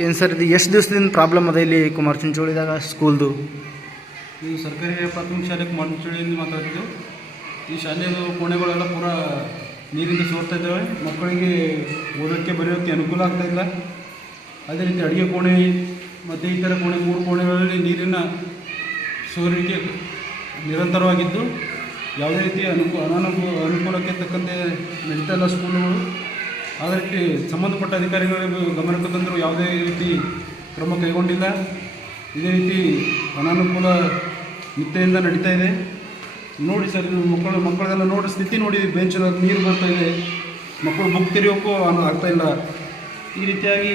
ಏನು ಸರ್ ಇದು ಎಷ್ಟು ದಿವಸದಿಂದ ಪ್ರಾಬ್ಲಮ್ ಅದ ಇಲ್ಲಿ ಕುಮಾರ್ ಚಿಂಚೋಳಿದಾಗ ಸ್ಕೂಲ್ದು? ಇದು ಸರ್ಕಾರಿ ಪ್ರಾಥಮಿಕ ಶಾಲೆ ಕುಮಾರ್ ಚಿಂಚೋಳಿಯಿಂದ ಮಾತಾಡ್ತಿದ್ದೆವು. ಈ ಶಾಲೆಯದು ಕೋಣೆಗಳೆಲ್ಲ ಪೂರ ನೀರಿಂದ ಸೋರ್ತಾ ಇದ್ದಾವೆ. ಮಕ್ಕಳಿಗೆ ಓದೋಕ್ಕೆ ಬರೆಯೋಕ್ಕೆ ಅನುಕೂಲ ಆಗ್ತಾಯಿಲ್ಲ. ಅದೇ ರೀತಿ ಅಡುಗೆ ಕೋಣೆ ಮತ್ತು ಈ ಥರ ಕೋಣೆ 3 ಕೋಣೆಗಳಲ್ಲಿ ನೀರಿನ ಸೋರಿಕೆ ನಿರಂತರವಾಗಿದ್ದು ಯಾವುದೇ ರೀತಿಯ ಅನುಕೂಲಕ್ಕೆ ತಕ್ಕಂತೆ ನಡೀತಾ ಇಲ್ಲ ಸ್ಕೂಲುಗಳು. ಅದಕ್ಕೆ ಸಂಬಂಧಪಟ್ಟ ಅಧಿಕಾರಿಗಳಿಗೆ ಗಮನಕ್ಕೆ ತಂದರೂ ಯಾವುದೇ ರೀತಿ ಕ್ರಮ ಕೈಗೊಂಡಿಲ್ಲ. ಇದೇ ರೀತಿ ಅನಾನುಕೂಲ ನಿತ್ಯದಿಂದ ನಡೀತಾ ಇದೆ. ನೋಡಿ ಸರ್, ಇದು ಮಕ್ಕಳೆಲ್ಲ ನೋಡಿ ಸ್ಥಿತಿ ನೋಡಿ, ಬೆಂಚಲ್ಲಿ ನೀರು ಬರ್ತಾಯಿದೆ, ಮಕ್ಕಳು ಬುಕ್ ತೆರೆಯೋಕ್ಕೂ ಆಗ್ತಾಯಿಲ್ಲ. ಈ ರೀತಿಯಾಗಿ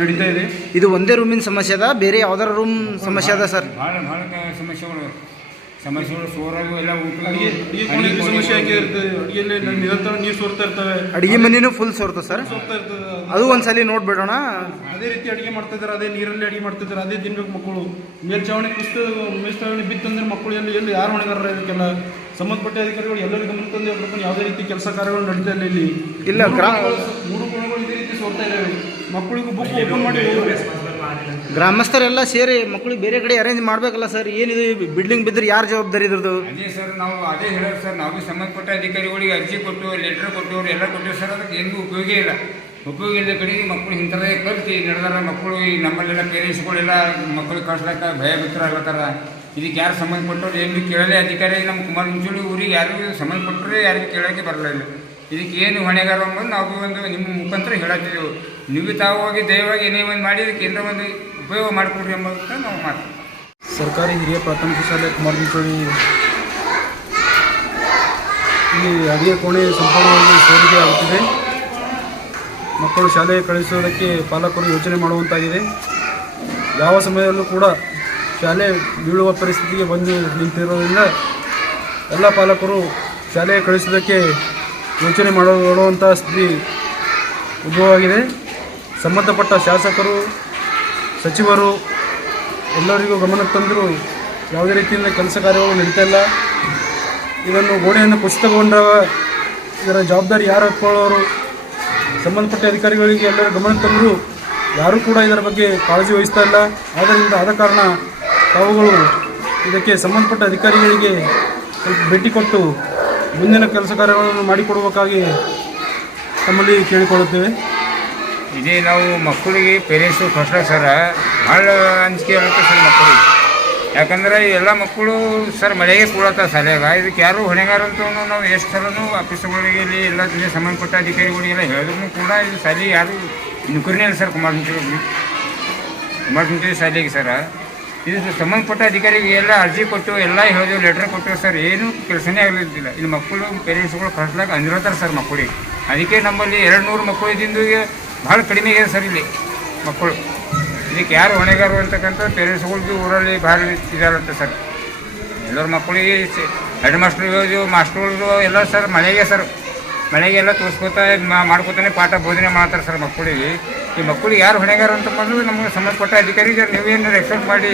ನಡೀತಾ ಇದೆ. ಇದು ಒಂದೇ ರೂಮಿನ ಸಮಸ್ಯೆ ಅದ, ಬೇರೆ ಯಾವ್ದಾರ ರೂಮ್ ಸಮಸ್ಯೆ ಅದ ಸರ್? ಭಾಳ ಸಮಸ್ಯೆಗಳು ಸೋರಾಗು ಎಲ್ಲ ಅಡುಗೆ ಸಮಸ್ಯೆ ಆಗಿ ಇರ್ತದೆ. ಅಡುಗೆಯಲ್ಲಿ ನಿರಂತರ ನೀರು ಸೋರ್ತಾ ಇರ್ತವೆ. ಅಡುಗೆ ಮನೆಯೂ ಫುಲ್ ಸೋರ್ತದೆ ಸರ್. ಸೋರ್ತಾ ಇರ್ತದೆ. ಅದು ಒಂದ್ಸಲಿ ನೋಡ್ಬಿಡೋಣ. ಅದೇ ರೀತಿ ಅಡುಗೆ ಮಾಡ್ತಿದ್ದಾರೆ, ಅದೇ ನೀರಲ್ಲಿ ಅಡುಗೆ ಮಾಡ್ತಿದ್ದಾರೆ, ಅದೇ ತಿನ್ಬೇಕು ಮಕ್ಕಳು. ಮೇಲ್ಚಾವಣಿ ಮೇಲ್ಚಾವಣಿ ಬಿತ್ತಂದ್ರೆ ಮಕ್ಕಳು ಎಲ್ಲಿ ಯಾರು ಹೊಣೆಗಾರರ ಇದಕ್ಕೆಲ್ಲ? ಸಂಬಂಧಪಟ್ಟ ಅಧಿಕಾರಿಗಳು ಎಲ್ಲರಿಗೂ ಗಮನ ತಂದು ಹೋಗ್ಬೇಕು. ಯಾವುದೇ ರೀತಿ ಕೆಲಸ ಕಾರ್ಯಗಳು ನಡೀತಾ ಇಲ್ಲ ಇಲ್ಲಿ. ಇಲ್ಲ, 3 ಕೋಣೆಗಳು ಇದೇ ರೀತಿ ಸೋರ್ತಾ ಇದ್ದಾವೆ. ಮಕ್ಕಳಿಗೂ ಬುಕ್ ಓಪನ್ ಮಾಡಿ ಗ್ರಾಮಸ್ಥರೆಲ್ಲ ಸೇರಿ ಮಕ್ಕಳಿಗೆ ಬೇರೆ ಕಡೆ ಅರೇಂಜ್ ಮಾಡಬೇಕಲ್ಲ ಸರ್. ಏನಿದು ಬಿಲ್ಡಿಂಗ್ ಬಿದ್ದರೆ ಯಾರು ಜವಾಬ್ದಾರಿ ಇದ್ರದ್ದು? ಅದೇ ಸರ್, ನಾವು ಅದೇ ಹೇಳೋದು ಸರ್. ನಾವು ಸಂಬಂಧಪಟ್ಟ ಅಧಿಕಾರಿಗಳಿಗೆ ಅರ್ಜಿ ಕೊಟ್ಟು ಲೆಟ್ರ್ ಕೊಟ್ಟು ಎಲ್ಲ ಕೊಟ್ಟಿವಿ ಸರ್. ಅದಕ್ಕೆ ಏನೂ ಉಪಯೋಗ ಇಲ್ಲ. ಉಪಯೋಗ ಇಲ್ಲದ ಕಡೆಗೆ ಮಕ್ಕಳು ಇಂಥದೇ ಕಲ್ತು ನಡೆದಾರ. ಮಕ್ಕಳು ಈ ನಮ್ಮಲ್ಲೆಲ್ಲ ಪೇರೆಂಟ್ಸ್ಗಳೆಲ್ಲ ಮಕ್ಕಳಿಗೆ ಕಳ್ಸ್ಲಿಕ್ಕೆ ಭಯಭೀತರಾಗ್ಲತ್ತಾರ. ಇದಕ್ಕೆ ಯಾರು ಸಂಬಂಧಪಟ್ಟವ್ರು ಏನು ಕೇಳಲೇ ಅಧಿಕಾರಿ ನಮ್ಮ ಕುಮಾರ್ ಚಿಂಚೋಳಿ ಊರಿಗೆ ಯಾರು ಸಂಬಂಧಪಟ್ಟರೆ ಯಾರಿಗೂ ಕೇಳೋಕ್ಕೆ ಬರಲಿಲ್ಲ. ಇದಕ್ಕೆ ಏನು ಹೊಣೆಗಾರ ಅಂಬೋದು ನಾವು ಒಂದು ನಿಮ್ಮ ಮುಖಾಂತರ ಹೇಳತ್ತಿದ್ದೆವು. ನೀವು ತಾವು ಹೋಗಿ ದಯವಾಗಿ ಏನೇ ಒಂದು ಮಾಡಿ ಇದಕ್ಕೆ ಏನರ ಒಂದು ಉಪಯೋಗ ಮಾಡಿಕೊಡ್ರಿ ಎಂಬುದಕ್ಕೆ ನಾವು ಮಾತು. ಸರ್ಕಾರಿ ಹಿರಿಯ ಪ್ರಾಥಮಿಕ ಶಾಲೆ ಕುಮಾರ್ ಚಿಂಚೋಳಿ ಇಲ್ಲಿ ಅಡುಗೆ ಕೋಣೆ ಸಂಪೂರ್ಣವಾಗಿ ಸೋರಿಕೆ ಆಗುತ್ತಿದೆ. ಮಕ್ಕಳು ಶಾಲೆಗೆ ಕಳಿಸುವುದಕ್ಕೆ ಪಾಲಕರು ಯೋಚನೆ ಮಾಡುವಂತಾಗಿದೆ. ಯಾವ ಸಮಯದಲ್ಲೂ ಕೂಡ ಶಾಲೆ ಬೀಳುವ ಪರಿಸ್ಥಿತಿಗೆ ಬಂದು ನಿಂತಿರೋದ್ರಿಂದ ಎಲ್ಲ ಪಾಲಕರು ಶಾಲೆಗೆ ಕಳಿಸುವುದಕ್ಕೆ ಯೋಚನೆ ಮಾಡುವಂಥ ಸ್ಥಿತಿ ಉದ್ಭವವಾಗಿದೆ. ಸಂಬಂಧಪಟ್ಟ ಶಾಸಕರು, ಸಚಿವರು ಎಲ್ಲರಿಗೂ ಗಮನಕ್ಕೆ ತಂದರೂ ಯಾವುದೇ ರೀತಿಯಿಂದ ಕೆಲಸ ಕಾರ್ಯಗಳು ನಡೀತಾ ಇಲ್ಲ. ಇದನ್ನು ಗೋಡೆಯನ್ನು ಕುಸಿತಗೊಂಡಾಗ ಇದರ ಜವಾಬ್ದಾರಿ ಯಾರು ಹೊತ್ಕೊಳ್ಳೋರು? ಸಂಬಂಧಪಟ್ಟ ಅಧಿಕಾರಿಗಳಿಗೆ ಎಲ್ಲರೂ ಗಮನ ತಂದರೂ ಯಾರೂ ಕೂಡ ಇದರ ಬಗ್ಗೆ ಕಾಳಜಿ ವಹಿಸ್ತಾ ಇಲ್ಲ. ಆದ ಕಾರಣ ತಾವುಗಳು ಇದಕ್ಕೆ ಸಂಬಂಧಪಟ್ಟ ಅಧಿಕಾರಿಗಳಿಗೆ ಸ್ವಲ್ಪ ಭೇಟಿ ಕೊಟ್ಟು ಮುಂದಿನ ಕೆಲಸ ಕಾರ್ಯಗಳನ್ನು ಮಾಡಿಕೊಡಬೇಕಾಗಿ ತಮ್ಮಲ್ಲಿ ಕೇಳಿಕೊಳ್ಳುತ್ತೇವೆ. ಇದೇ ನಾವು ಮಕ್ಕಳಿಗೆ ಪೇರೆಂಟ್ಸು ಕಷ್ಟ ಸರ ಭಾಳ ಅಂಜಿಕೆ ಆಗುತ್ತೆ ಸರ್ ಮಕ್ಕಳಿಗೆ. ಯಾಕಂದ್ರೆ ಎಲ್ಲ ಮಕ್ಕಳು ಸರ್ ಮಳೆಗೆ ಕೂಡತ್ತ ಶಾಲೆಯಾಗ. ಇದಕ್ಕೆ ಯಾರು ಹೊಣೆಗಾರ ಅಂತ ನಾವು ಎಷ್ಟು ಸಲನೂ ಆಫೀಸ್ಗಳಿಗೆ ಇಲ್ಲಿ ಎಲ್ಲ ಸಂಬಂಧಪಟ್ಟ ಅಧಿಕಾರಿಗಳಿಗೆಲ್ಲ ಹೇಳಿದ್ರು ಕೂಡ ಇದು ಶಾಲೆ ಯಾರು ನೌಕರಿನೇ ಇಲ್ಲ ಸರ್. ಕುಮಾರ್ ಚಿಂಚೋಳಿ ಶಾಲೆಗೆ ಸರ ಇದು ಸಂಬಂಧಪಟ್ಟ ಅಧಿಕಾರಿಗೆ ಎಲ್ಲ ಅರ್ಜಿ ಕೊಟ್ಟು ಎಲ್ಲ ಹೇಳಿದೆವು, ಲೆಟ್ರ್ ಕೊಟ್ಟು ಸರ್. ಏನೂ ಕೆಲಸನೇ ಆಗಲಿದ್ದಿಲ್ಲ. ಇಲ್ಲಿ ಮಕ್ಕಳು ಪೇರೆಂಟ್ಸ್ಗಳು ಕಳ್ಸ್ಲಾಕ ಅಂದಿರ್ತಾರೆ ಸರ್ ಮಕ್ಕಳಿಗೆ. ಅದಕ್ಕೆ ನಮ್ಮಲ್ಲಿ 200 ಮಕ್ಕಳು ಇದ್ದಿಂದ ಭಾಳ ಕಡಿಮೆ ಇದೆ ಸರ್ ಇಲ್ಲಿ ಮಕ್ಕಳು. ಇದಕ್ಕೆ ಯಾರು ಹೊಣೆಗಾರರು ಅಂತಕ್ಕಂಥ ಪೇರೆಂಟ್ಸ್ಗಳ್ದು ಊರಲ್ಲಿ ಭಾಳ ಇದಾಗುತ್ತೆ ಸರ್. ಎಲ್ಲರ ಮಕ್ಕಳಿಗೆ ಹೆಡ್ ಮಾಸ್ಟ್ರು ಮಾಸ್ಟ್ರುಗಳು ಎಲ್ಲ ಸರ್ ಮಳೆಗೆಲ್ಲ ತೋರಿಸ್ಕೋತಾ ಮಾಡ್ಕೋತಾನೆ ಪಾಠ ಬೋಧನೆ ಮಾಡ್ತಾರೆ ಸರ್ ಮಕ್ಕಳಿಗೆ. ಈ ಮಕ್ಕಳಿಗೆ ಯಾರು ಹೊಣೆಗಾರ ಅಂತ ಬಂದು ನಮಗೆ ಸಂಬಂಧಪಟ್ಟ ಅಧಿಕಾರಿಗೆ ನೀವೇನು ಎಕ್ಸೆಪ್ಟ್ ಮಾಡಿ